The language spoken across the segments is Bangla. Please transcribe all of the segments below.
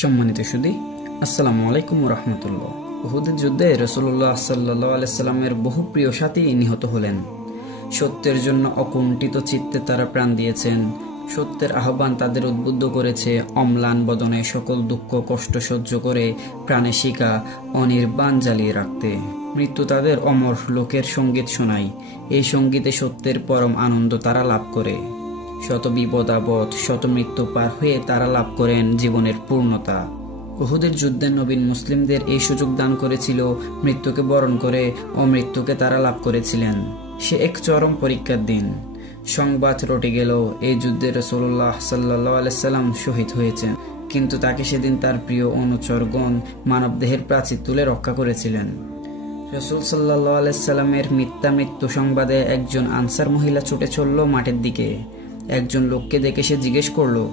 সম্মানিত সুধী, আসসালামু আলাইকুম রাহমাতুল্লাহ। উহুদের যুদ্ধে রাসূলুল্লাহ সাল্লাল্লাহু আলাইহি সাল্লামের বহু প্রিয় সাথী নিহত হলেন। সত্যের জন্য অকুণ্ঠিত চিত্তে তারা প্রাণ দিয়েছেন। সত্যের আহ্বান তাদের উদ্বুদ্ধ করেছে। অম্লান বদনে সকল দুঃখ কষ্ট সহ্য করে প্রাণে শিখা অনির্বাণ জ্বালিয়ে রাখতে। মৃত্যু তাদের অমর লোকের সঙ্গীত শোনায়। এই সঙ্গীতে সত্যের পরম আনন্দ তারা লাভ করে। শত বিপদ আপদ, শত মৃত্যু পার হয়ে তারা লাভ করেন জীবনের পূর্ণতা। উহুদের যুদ্ধে নবীন মুসলিমদের এই সুযোগ দান করেছিল। মৃত্যুকে বরণ করে অমৃত্যুকে তারা লাভ করেছিলেন। সে এক চরম পরীক্ষার দিন। সংবাদ রটে গেল এই যুদ্ধে রাসূলুল্লাহ সাল্লাল্লাহু আলাইহি সাল্লাম শহীদ হয়েছেন, কিন্তু তাকে সেদিন তার প্রিয় অনুচরগণ মানবদেহের প্রাচীর তুলে রক্ষা করেছিলেন। রাসূল সাল্লাল্লাহু আলাইহি সাল্লামের মিথ্যা মৃত্যু সংবাদে একজন আনসার মহিলা ছুটে চলল মাঠের দিকে। একজন লোককে দেখে সে জিজ্ঞেস করলো,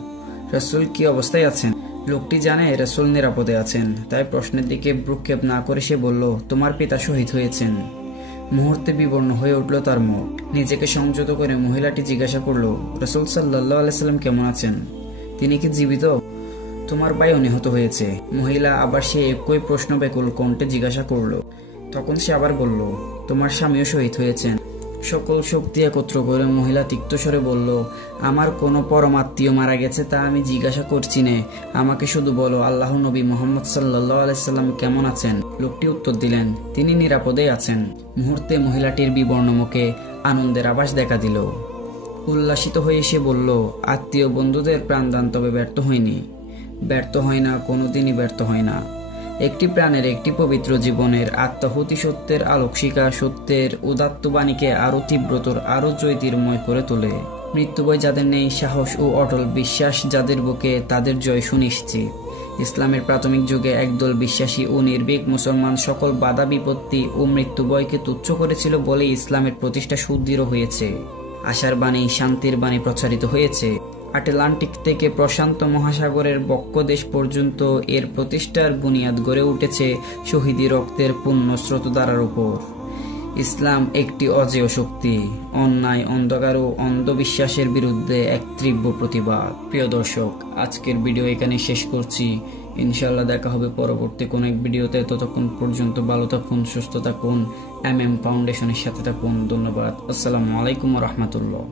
রাসূল কি অবস্থায় আছেন? লোকটি জানে রাসূল নিরাপদে আছেন, তাই প্রশ্নের দিকে ভ্রুক্ষেপ না করে সে বলল, তোমার পিতা শহীদ হয়েছেন। মুহূর্তে বিবর্ণ হয়ে উঠল তার মুখ। নিজেকে সংযত করে মহিলাটি জিজ্ঞাসা করলো, রাসূল সাল্লাল্লাহু আলাইহি সাল্লাম কেমন আছেন? তিনি কি জীবিত? তোমার ভাইও নিহত হয়েছে। মহিলা আবার সে একই প্রশ্ন ব্যাকুল কণ্ঠে জিজ্ঞাসা করলো। তখন সে আবার বলল, তোমার স্বামীও শহীদ হয়েছেন। সকল শক্তি একত্র করে মহিলা তিক্ত স্বরে বলল, আমার কোনো পরমাত্মীয় মারা গেছে তা আমি জিজ্ঞাসা করছি না, আমাকে শুধু বলো আল্লাহর নবী মুহাম্মদ সাল্লাল্লাহু আলাইহি সাল্লাম কেমন আছেন? লোকটি উত্তর দিলেন, তিনি নিরাপদে আছেন। মুহূর্তে মহিলাটির বিবর্ণ মুখে আনন্দের আভাস দেখা দিল। উল্লাসিত হয়ে সে বলল, আত্মীয় বন্ধুদের প্রাণদান তবে ব্যর্থ হয়নি, ব্যর্থ হয় না, কোনোদিনই ব্যর্থ হয় না। একটি প্রাণের, একটি পবিত্র জীবনের আত্মাহুতি সত্যের আলোকশিখা, সত্যের উদাত্ত বাণীকে আরো তীব্রতর, আরো জ্যোতির্ময় করে তোলে। মৃত্যুভয় যাদের নেই, সাহস ও অটল বিশ্বাস যাদের বুকে, তাদের জয় সুনিশ্চিত। ইসলামের প্রাথমিক যুগে একদল বিশ্বাসী ও নির্ভীক মুসলমান সকল বাধা বিপত্তি ও মৃত্যুভয়কে তুচ্ছ করেছিল বলে ইসলামের প্রতিষ্ঠা সুদৃঢ় হয়েছে। আশার বাণী, শান্তির বাণী প্রচারিত হয়েছে। আটলান্টিক থেকে প্রশান্ত মহাসাগরের বক্ষদেশ পর্যন্ত এর প্রতিষ্ঠার বুনিয়াদ গড়ে উঠেছে শহীদি রক্তের পুণ্য স্রোতধারার উপর। ইসলাম একটি অজেয় শক্তি, অন্যায়, অন্ধকার ও অন্ধবিশ্বাসের বিরুদ্ধে এক তীব্র প্রতিবাদ। প্রিয় দর্শক, আজকের ভিডিও এখানে শেষ করছি। ইনশাআল্লাহ দেখা হবে পরবর্তী কোন এক ভিডিওতে। ততক্ষণ পর্যন্ত ভালো থাকুন, সুস্থ থাকুন, MM ফাউন্ডেশনের সাথে থাকুন। ধন্যবাদ। আসসালামু আলাইকুম ওয়া রাহমাতুল্লাহ।